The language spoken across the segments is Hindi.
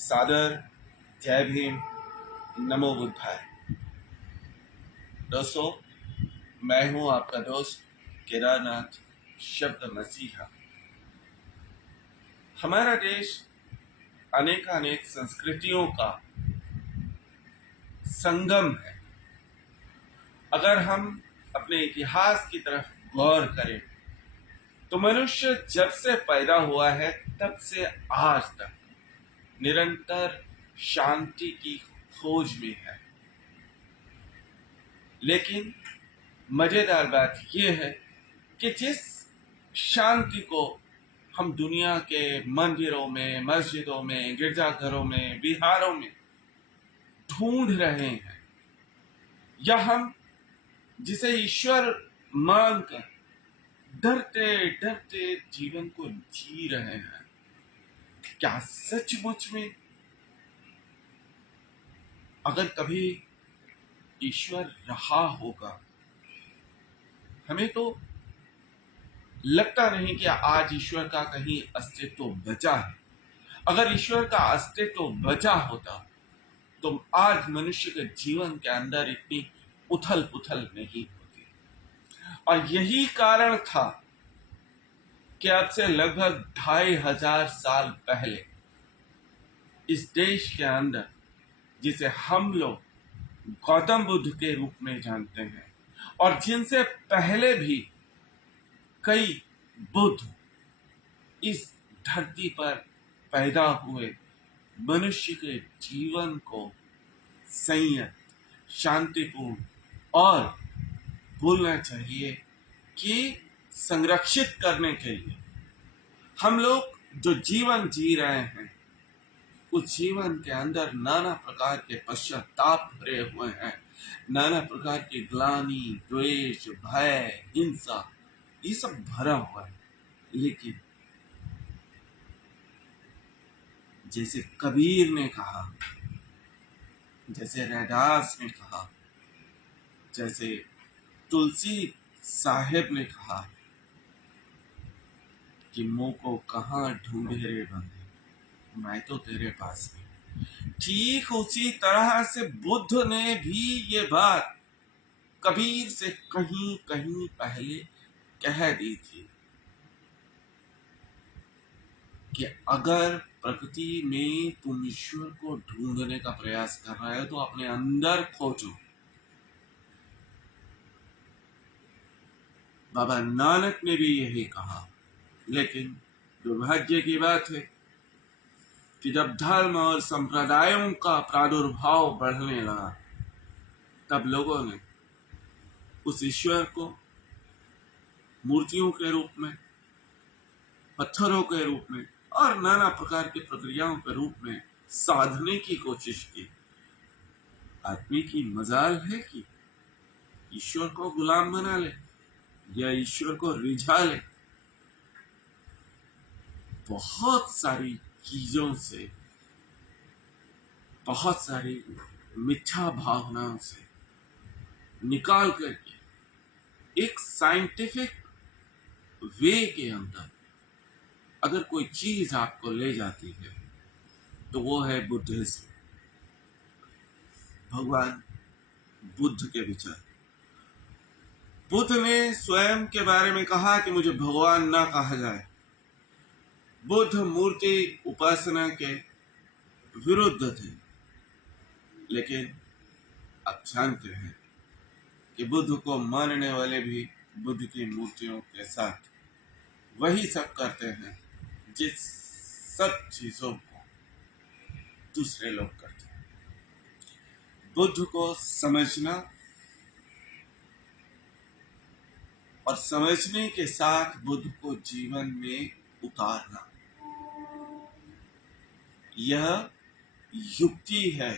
सादर जय भीम, नमो बुद्धाय। दोस्तों, मैं हूं आपका दोस्त केदारनाथ शब्द मसीहा। हमारा देश अनेक संस्कृतियों का संगम है। अगर हम अपने इतिहास की तरफ गौर करें तो मनुष्य जब से पैदा हुआ है तब से आज तक निरंतर शांति की खोज में है। लेकिन मजेदार बात यह है कि जिस शांति को हम दुनिया के मंदिरों में, मस्जिदों में, गिरजाघरों में, विहारों में ढूंढ रहे हैं, या हम जिसे ईश्वर मानकर डरते डरते जीवन को जी रहे हैं, क्या सचमुच में अगर कभी ईश्वर रहा होगा? हमें तो लगता नहीं कि आज ईश्वर का कहीं अस्तित्व बचा है। अगर ईश्वर का अस्तित्व बचा होता तो आज मनुष्य के जीवन के अंदर इतनी उथल पुथल नहीं होती। और यही कारण था कि अब से लगभग 2500 साल पहले इस देश के अंदर, जिसे हम लोग गौतम बुद्ध के रूप में जानते हैं और जिनसे पहले भी कई बुद्ध इस धरती पर पैदा हुए, मनुष्य के जीवन को संयम, शांतिपूर्ण और बोलना चाहिए कि संरक्षित करने के लिए हम लोग जो जीवन जी रहे हैं, उस जीवन के अंदर नाना प्रकार के पश्चाताप भरे हुए हैं, नाना प्रकार की ग्लानि, द्वेष, भय, हिंसा, ये सब भरा हुआ है। लेकिन जैसे कबीर ने कहा, जैसे रैदास ने कहा, जैसे तुलसी साहेब ने कहा कि मुंह को कहाँ ढूंढे रे बंदे, मैं तो तेरे पास में। ठीक उसी तरह से बुद्ध ने भी ये बात कबीर से कहीं कहीं पहले कह दी थी कि अगर प्रकृति में तुम ईश्वर को ढूंढने का प्रयास कर रहे हो तो अपने अंदर खोजो। बाबा नानक ने भी यही कहा। लेकिन दुर्भाग्य की बात है कि जब धर्म और संप्रदायों का प्रादुर्भाव बढ़ने लगा, तब लोगों ने उस ईश्वर को मूर्तियों के रूप में, पत्थरों के रूप में और नाना प्रकार की प्रक्रियाओं के रूप में साधने की कोशिश की। आदमी की मजाल है कि ईश्वर को गुलाम बना ले या ईश्वर को रिझा ले। बहुत सारी चीजों से, बहुत सारी मिथ्या भावनाओं से निकाल करके एक साइंटिफिक वे के अंदर अगर कोई चीज आपको ले जाती है तो वो है बुद्धिज्म, भगवान बुद्ध के विचार। बुद्ध ने स्वयं के बारे में कहा कि मुझे भगवान ना कहा जाए। बुद्ध मूर्ति उपासना के विरुद्ध थे। लेकिन आप जानते हैं कि बुद्ध को मानने वाले भी बुद्ध की मूर्तियों के साथ वही सब करते हैं जिस सब चीजों को दूसरे लोग करते हैं। बुद्ध को समझना और समझने के साथ बुद्ध को जीवन में उतारना, यह युक्ति है।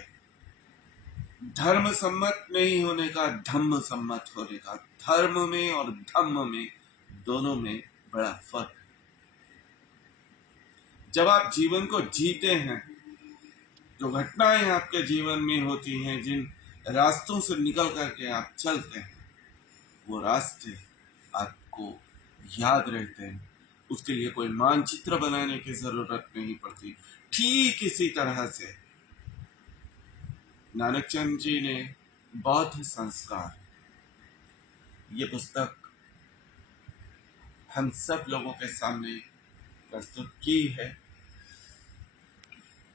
धर्म सम्मत नहीं होने का, धम्म सम्मत होने का। धर्म में और धम्म में, दोनों में बड़ा फर्क है। जब आप जीवन को जीते हैं, जो घटनाएं आपके जीवन में होती हैं, जिन रास्तों से निकल करके आप चलते हैं, वो रास्ते आपको याद रहते हैं। उसके लिए कोई मानचित्र बनाने की जरूरत नहीं पड़ती, ठीक इसी तरह से नानक चंद जी ने बौद्ध संस्कार ये पुस्तक हम सब लोगों के सामने प्रस्तुत की है।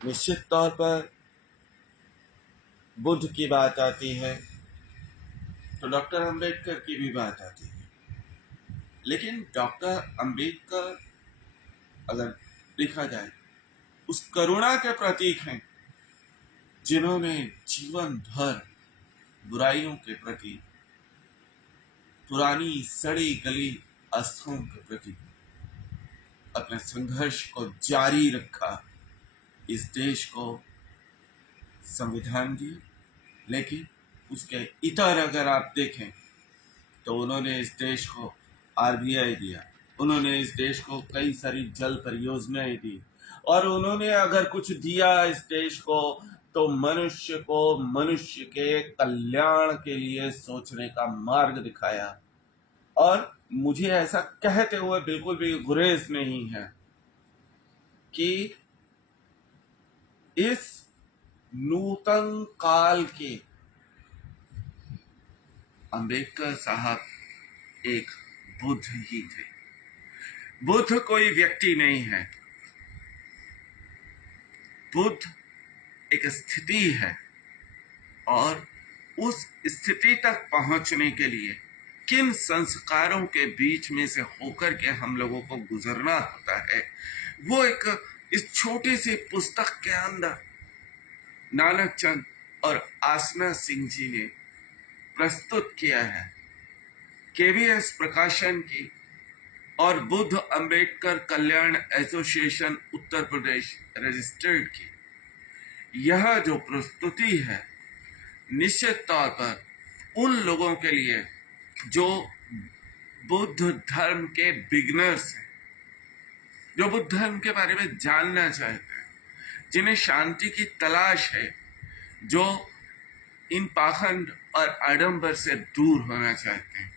निश्चित तौर पर बुद्ध की बात आती है तो डॉक्टर अंबेडकर की भी बात आती है, लेकिन डॉक्टर अंबेडकर अगर देखा जाए उस करुणा के प्रतीक हैं जिन्होंने जीवन भर बुराइयों के प्रति, पुरानी सड़ी गली अस्थाओं के प्रति अपने संघर्ष को जारी रखा। इस देश को संविधान दिया, लेकिन उसके इतर अगर आप देखें तो उन्होंने इस देश को आरबीआई दिया, उन्होंने इस देश को कई सारी जल परियोजनाएं दी, और उन्होंने अगर कुछ दिया इस देश को तो मनुष्य को मनुष्य के कल्याण के लिए सोचने का मार्ग दिखाया। और मुझे ऐसा कहते हुए बिल्कुल भी गुरेज नहीं है कि इस नूतन काल के अंबेडकर साहब एक बुद्ध ही थे। बुद्ध कोई व्यक्ति नहीं है, बुद्ध एक स्थिति है, और उस स्थिति तक पहुंचने के लिए किन संस्कारों के बीच में से होकर के हम लोगों को गुजरना होता है, वो एक इस छोटी सी पुस्तक के अंदर नानक चंद और आसना सिंह जी ने प्रस्तुत किया है। केवीएस प्रकाशन की और बुद्ध अंबेडकर कल्याण एसोसिएशन उत्तर प्रदेश रजिस्टर्ड की यह जो प्रस्तुति है, निश्चित तौर पर उन लोगों के लिए जो बुद्ध धर्म के बिगनर्स हैं, जो बुद्ध धर्म के बारे में जानना चाहते हैं, जिन्हें शांति की तलाश है, जो इन पाखंड और आडंबर से दूर होना चाहते हैं,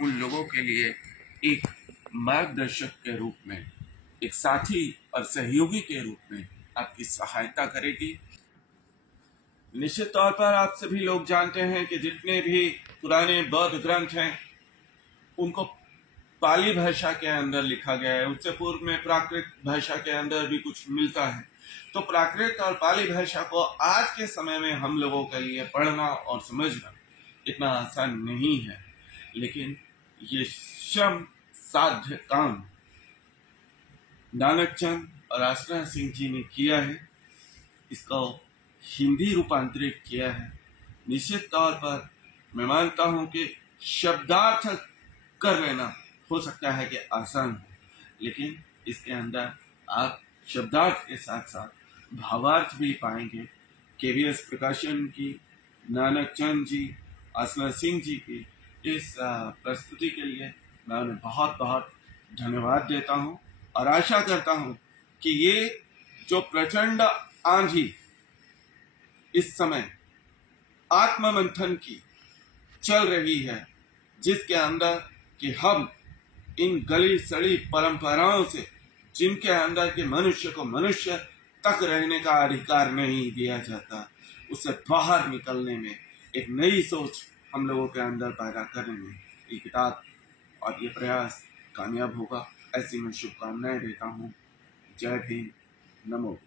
उन लोगों के लिए एक मार्गदर्शक के रूप में, एक साथी और सहयोगी के रूप में आपकी सहायता करेगी। निश्चित तौर पर आप सभी लोग जानते हैं कि जितने भी पुराने बौद्ध ग्रंथ हैं उनको पाली भाषा के अंदर लिखा गया है। उससे पूर्व में प्राकृत भाषा के अंदर भी कुछ मिलता है। तो प्राकृत और पाली भाषा को आज के समय में हम लोगों के लिए पढ़ना और समझना इतना आसान नहीं है, लेकिन ये श्रम साध्य काम नानक चंद और आसना सिंह जी ने किया है, इसको हिंदी रूपांतरित किया है। निश्चित तौर पर मैं मानता हूं कि शब्दार्थ कर लेना हो सकता है कि आसान हो, लेकिन इसके अंदर आप शब्दार्थ के साथ साथ भावार्थ भी पाएंगे। केवीएस प्रकाशन की, नानक चंद जी, आसना सिंह जी की इस प्रस्तुति के लिए मैं उन्हें बहुत बहुत धन्यवाद देता हूं, और आशा करता हूं कि ये जो प्रचंड आंधी इस समय आत्ममंथन की चल रही है, जिसके अंदर कि हम इन गली सड़ी परंपराओं से, जिनके अंदर के मनुष्य को मनुष्य तक रहने का अधिकार नहीं दिया जाता, उससे बाहर निकलने में एक नई सोच हम लोगों के अंदर पैदा करने में ये किताब और ये प्रयास कामयाब होगा, ऐसी मैं शुभकामनाएं देता हूँ। जय भीम, नमो।